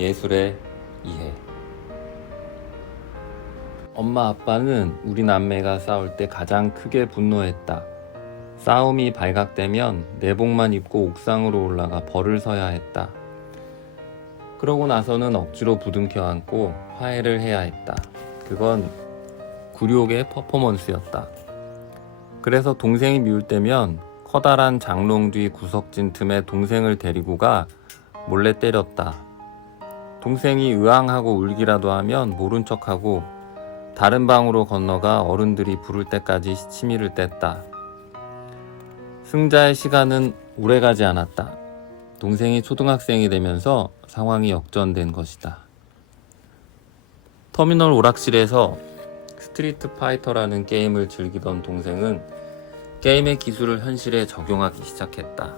예술의 이해. 엄마 아빠는 우리 남매가 싸울 때 가장 크게 분노했다. 싸움이 발각되면 내복만 입고 옥상으로 올라가 벌을 서야 했다. 그러고 나서는 억지로 부둥켜 안고 화해를 해야 했다. 그건 굴욕의 퍼포먼스였다. 그래서 동생이 미울 때면 커다란 장롱 뒤 구석진 틈에 동생을 데리고 가 몰래 때렸다. 동생이 으앙하고 울기라도 하면 모른 척하고 다른 방으로 건너가 어른들이 부를 때까지 시치미를 뗐다. 승자의 시간은 오래가지 않았다. 동생이 초등학생이 되면서 상황이 역전된 것이다. 터미널 오락실에서 스트리트 파이터라는 게임을 즐기던 동생은 게임의 기술을 현실에 적용하기 시작했다.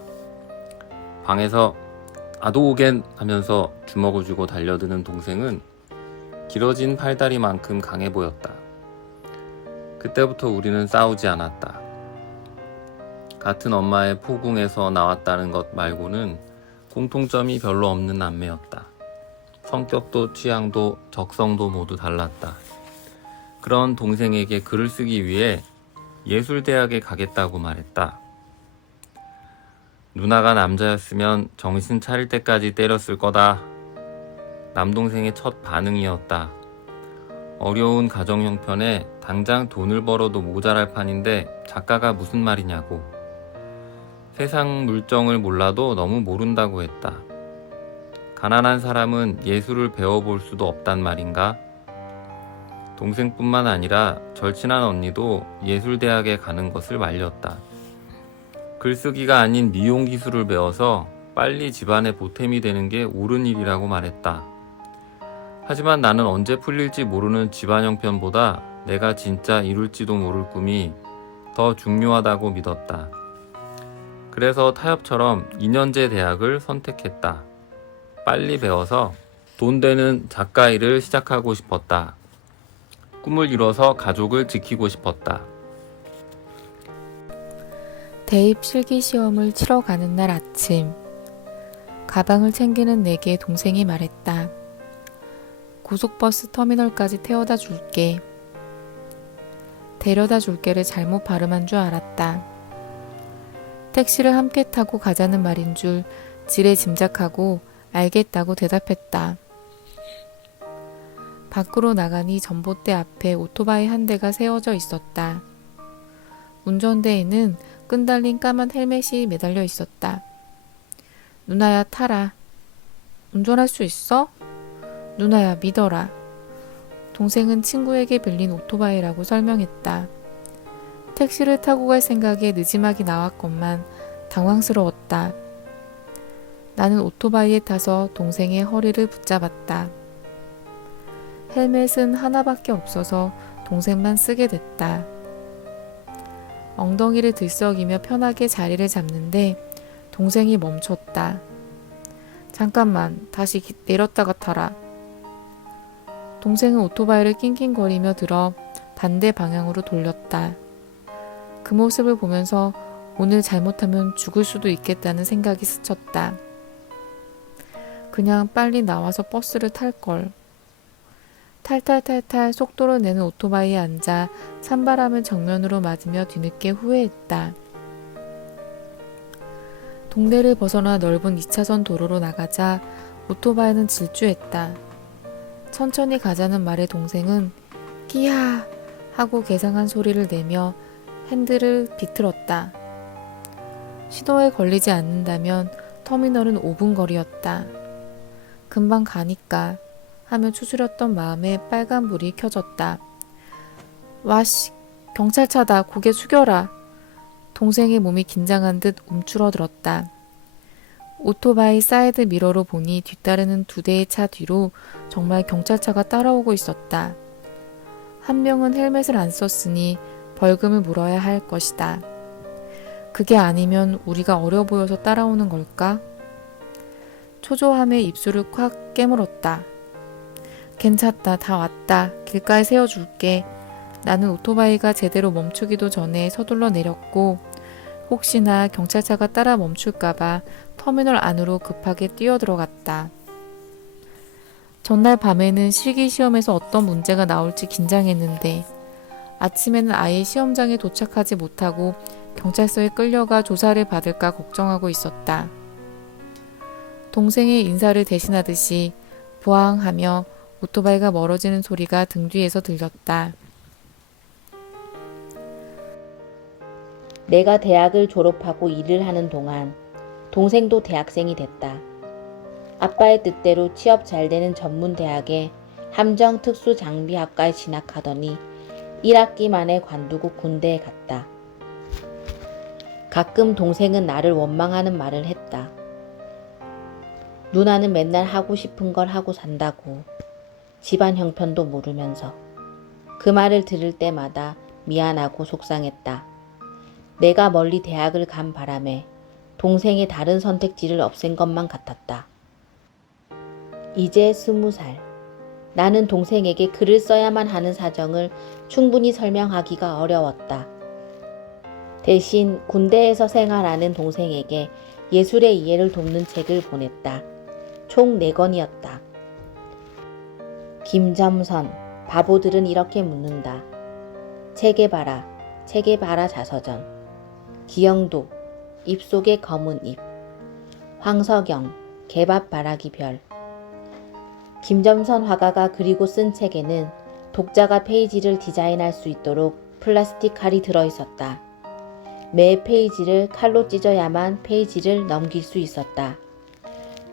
방에서 아도오겐 하면서 주먹을 쥐고 달려드는 동생은 길어진 팔다리만큼 강해 보였다. 그때부터 우리는 싸우지 않았다. 같은 엄마의 포궁에서 나왔다는 것 말고는 공통점이 별로 없는 남매였다. 성격도 취향도 적성도 모두 달랐다. 그런 동생에게 글을 쓰기 위해 예술대학에 가겠다고 말했다. 누나가 남자였으면 정신 차릴 때까지 때렸을 거다. 남동생의 첫 반응이었다. 어려운 가정 형편에 당장 돈을 벌어도 모자랄 판인데 작가가 무슨 말이냐고. 세상 물정을 몰라도 너무 모른다고 했다. 가난한 사람은 예술을 배워볼 수도 없단 말인가? 동생뿐만 아니라 절친한 언니도 예술대학에 가는 것을 말렸다. 글쓰기가 아닌 미용 기술을 배워서 빨리 집안의 보탬이 되는 게 옳은 일이라고 말했다. 하지만 나는 언제 풀릴지 모르는 집안 형편보다 내가 진짜 이룰지도 모를 꿈이 더 중요하다고 믿었다. 그래서 타협처럼 2년제 대학을 선택했다. 빨리 배워서 돈 되는 작가 일을 시작하고 싶었다. 꿈을 이뤄서 가족을 지키고 싶었다. 대입 실기시험을 치러 가는 날 아침, 가방을 챙기는 내게 동생이 말했다. 고속버스 터미널까지 태워다 줄게. 데려다 줄게를 잘못 발음한 줄 알았다. 택시를 함께 타고 가자는 말인 줄 지레 짐작하고 알겠다고 대답했다. 밖으로 나가니 전봇대 앞에 오토바이 한 대가 세워져 있었다. 운전대에는 끈달린 까만 헬멧이 매달려 있었다. 누나야, 타라. 운전할 수 있어? 누나야, 믿어라. 동생은 친구에게 빌린 오토바이라고 설명했다. 택시를 타고 갈 생각에 느지막이 나왔건만 당황스러웠다. 나는 오토바이에 타서 동생의 허리를 붙잡았다. 헬멧은 하나밖에 없어서 동생만 쓰게 됐다. 엉덩이를 들썩이며 편하게 자리를 잡는데 동생이 멈췄다. 잠깐만, 다시 내렸다가 타라. 동생은 오토바이를 낑낑거리며 들어 반대 방향으로 돌렸다. 그 모습을 보면서 오늘 잘못하면 죽을 수도 있겠다는 생각이 스쳤다. 그냥 빨리 나와서 버스를 탈걸. 탈탈탈탈 속도를 내는 오토바이에 앉아 찬바람을 정면으로 맞으며 뒤늦게 후회했다. 동네를 벗어나 넓은 2차선 도로로 나가자 오토바이는 질주했다. 천천히 가자는 말에 동생은 끼야 하고 괴상한 소리를 내며 핸들을 비틀었다. 신호에 걸리지 않는다면 터미널은 5분 거리였다. 금방 가니까 하며 추스렸던 마음에 빨간불이 켜졌다. 와씨, 경찰차다. 고개 숙여라. 동생의 몸이 긴장한 듯 움츠러들었다. 오토바이 사이드 미러로 보니 뒤따르는 2대의 차 뒤로 정말 경찰차가 따라오고 있었다. 한 명은 헬멧을 안 썼으니 벌금을 물어야 할 것이다. 그게 아니면 우리가 어려 보여서 따라오는 걸까? 초조함에 입술을 콱 깨물었다. 괜찮다. 다 왔다. 길가에 세워줄게. 나는 오토바이가 제대로 멈추기도 전에 서둘러 내렸고 혹시나 경찰차가 따라 멈출까봐 터미널 안으로 급하게 뛰어들어갔다. 전날 밤에는 실기시험에서 어떤 문제가 나올지 긴장했는데 아침에는 아예 시험장에 도착하지 못하고 경찰서에 끌려가 조사를 받을까 걱정하고 있었다. 동생의 인사를 대신하듯이 부항하며 오토바이가 멀어지는 소리가 등 뒤에서 들렸다. 내가 대학을 졸업하고 일을 하는 동안 동생도 대학생이 됐다. 아빠의 뜻대로 취업 잘 되는 전문 대학에 함정특수장비학과에 진학하더니 1학기 만에 관두고 군대에 갔다. 가끔 동생은 나를 원망하는 말을 했다. 누나는 맨날 하고 싶은 걸 하고 산다고. 집안 형편도 모르면서. 그 말을 들을 때마다 미안하고 속상했다. 내가 멀리 대학을 간 바람에 동생의 다른 선택지를 없앤 것만 같았다. 이제 20살. 나는 동생에게 글을 써야만 하는 사정을 충분히 설명하기가 어려웠다. 대신 군대에서 생활하는 동생에게 예술의 이해를 돕는 책을 보냈다. 총 4권이었다. 김점선, 바보들은 이렇게 묻는다. 체게바라, 체게바라 자서전. 기영도, 입속의 검은 잎. 황석영, 개밥바라기 별. 김점선 화가가 그리고 쓴 책에는 독자가 페이지를 디자인할 수 있도록 플라스틱 칼이 들어있었다. 매 페이지를 칼로 찢어야만 페이지를 넘길 수 있었다.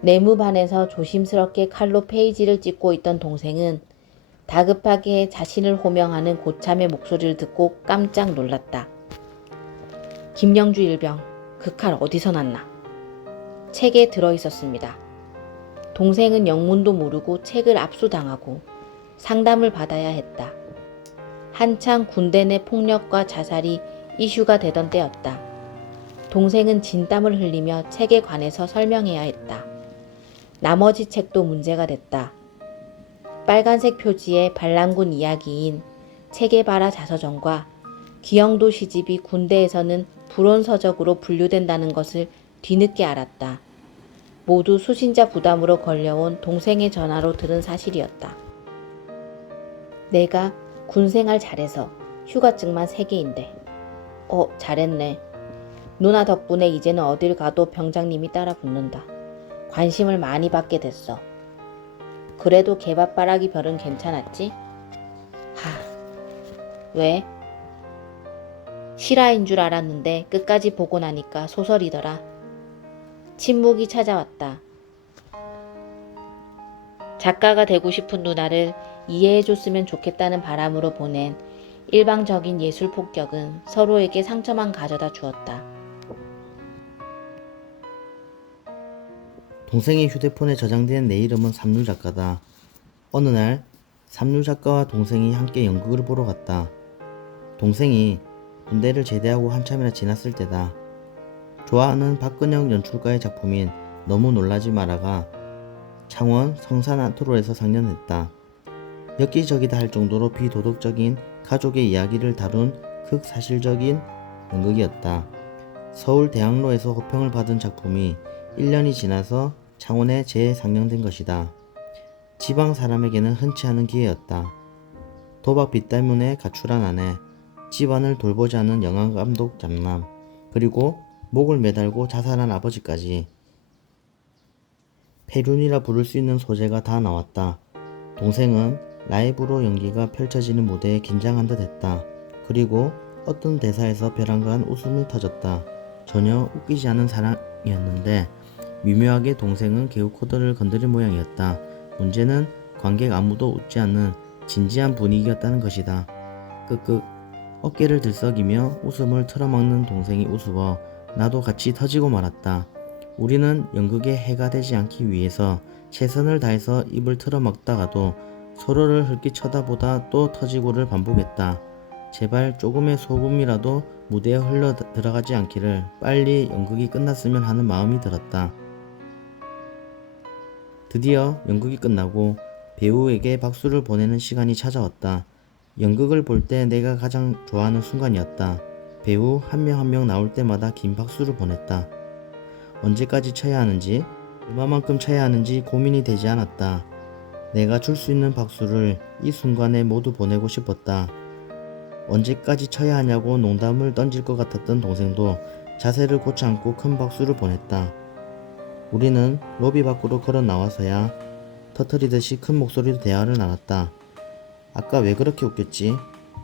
내무반에서 조심스럽게 칼로 페이지를 찢고 있던 동생은 다급하게 자신을 호명하는 고참의 목소리를 듣고 깜짝 놀랐다. 김영주 일병, 그 칼 어디서 났나? 책에 들어있었습니다. 동생은 영문도 모르고 책을 압수당하고 상담을 받아야 했다. 한창 군대 내 폭력과 자살이 이슈가 되던 때였다. 동생은 진땀을 흘리며 책에 관해서 설명해야 했다. 나머지 책도 문제가 됐다. 빨간색 표지의 반란군 이야기인 체게바라 자서전과 기영도 시집이 군대에서는 불온서적으로 분류된다는 것을 뒤늦게 알았다. 모두 수신자 부담으로 걸려온 동생의 전화로 들은 사실이었다. 내가 군생활 잘해서 휴가증만 3개인데. 잘했네. 누나 덕분에 이제는 어딜 가도 병장님이 따라 붙는다. 관심을 많이 받게 됐어. 그래도 개밥바라기 별은 괜찮았지? 왜? 실화인 줄 알았는데 끝까지 보고 나니까 소설이더라. 침묵이 찾아왔다. 작가가 되고 싶은 누나를 이해해줬으면 좋겠다는 바람으로 보낸 일방적인 예술 폭격은 서로에게 상처만 가져다 주었다. 동생의 휴대폰에 저장된 내 이름은 삼류 작가다. 어느 날 삼류 작가와 동생이 함께 연극을 보러 갔다. 동생이 군대를 제대하고 한참이나 지났을 때다. 좋아하는 박근영 연출가의 작품인 너무 놀라지 마라가 창원 성산아트로에서 상연했다. 엽기적이다 할 정도로 비도덕적인 가족의 이야기를 다룬 극사실적인 연극이었다. 서울 대학로에서 호평을 받은 작품이 1년이 지나서 창원에 재상영된 것이다. 지방 사람에게는 흔치 않은 기회였다. 도박빚 때문에 가출한 아내, 집안을 돌보지 않은 영화감독 장남, 그리고 목을 매달고 자살한 아버지까지. 폐륜이라 부를 수 있는 소재가 다 나왔다. 동생은 라이브로 연기가 펼쳐지는 무대에 긴장한 듯 했다. 그리고 어떤 대사에서 벼랑간 웃음이 터졌다. 전혀 웃기지 않은 사랑이었는데 미묘하게 동생은 개우 코드를 건드린 모양이었다. 문제는 관객 아무도 웃지 않는 진지한 분위기였다는 것이다. 끄끄. 어깨를 들썩이며 웃음을 틀어막는 동생이 우스워 나도 같이 터지고 말았다. 우리는 연극에 해가 되지 않기 위해서 최선을 다해서 입을 틀어막다가도 서로를 흘낏 쳐다보다 또 터지고를 반복했다. 제발 조금의 소금이라도 무대에 흘러 들어가지 않기를 빨리 연극이 끝났으면 하는 마음이 들었다. 드디어 연극이 끝나고 배우에게 박수를 보내는 시간이 찾아왔다. 연극을 볼 때 내가 가장 좋아하는 순간이었다. 배우 한 명 한 명 나올 때마다 긴 박수를 보냈다. 언제까지 쳐야 하는지, 얼마만큼 쳐야 하는지 고민이 되지 않았다. 내가 줄 수 있는 박수를 이 순간에 모두 보내고 싶었다. 언제까지 쳐야 하냐고 농담을 던질 것 같았던 동생도 자세를 고치 않고 큰 박수를 보냈다. 우리는 로비 밖으로 걸어 나와서야 터트리듯이 큰 목소리로 대화를 나눴다. 아까 왜 그렇게 웃겼지?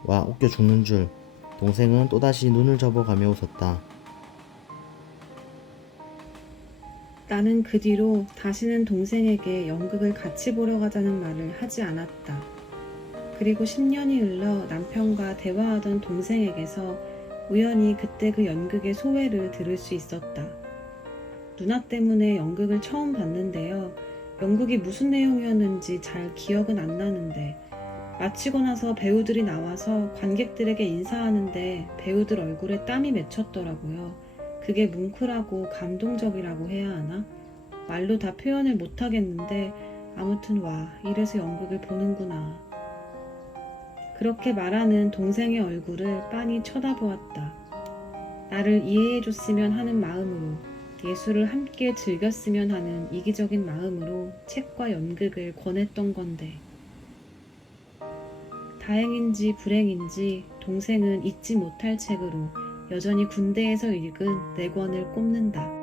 와, 웃겨 죽는 줄. 동생은 또다시 눈을 접어가며 웃었다. 나는 그 뒤로 다시는 동생에게 연극을 같이 보러 가자는 말을 하지 않았다. 그리고 10년이 흘러 남편과 대화하던 동생에게서 우연히 그때 그 연극의 소회를 들을 수 있었다. 누나 때문에 연극을 처음 봤는데요. 연극이 무슨 내용이었는지 잘 기억은 안 나는데 마치고 나서 배우들이 나와서 관객들에게 인사하는데 배우들 얼굴에 땀이 맺혔더라고요. 그게 뭉클하고 감동적이라고 해야 하나? 말로 다 표현을 못 하겠는데 아무튼 와, 이래서 연극을 보는구나. 그렇게 말하는 동생의 얼굴을 빤히 쳐다보았다. 나를 이해해줬으면 하는 마음으로, 예술을 함께 즐겼으면 하는 이기적인 마음으로 책과 연극을 권했던 건데. 다행인지 불행인지 동생은 잊지 못할 책으로 여전히 군대에서 읽은 4권을 꼽는다.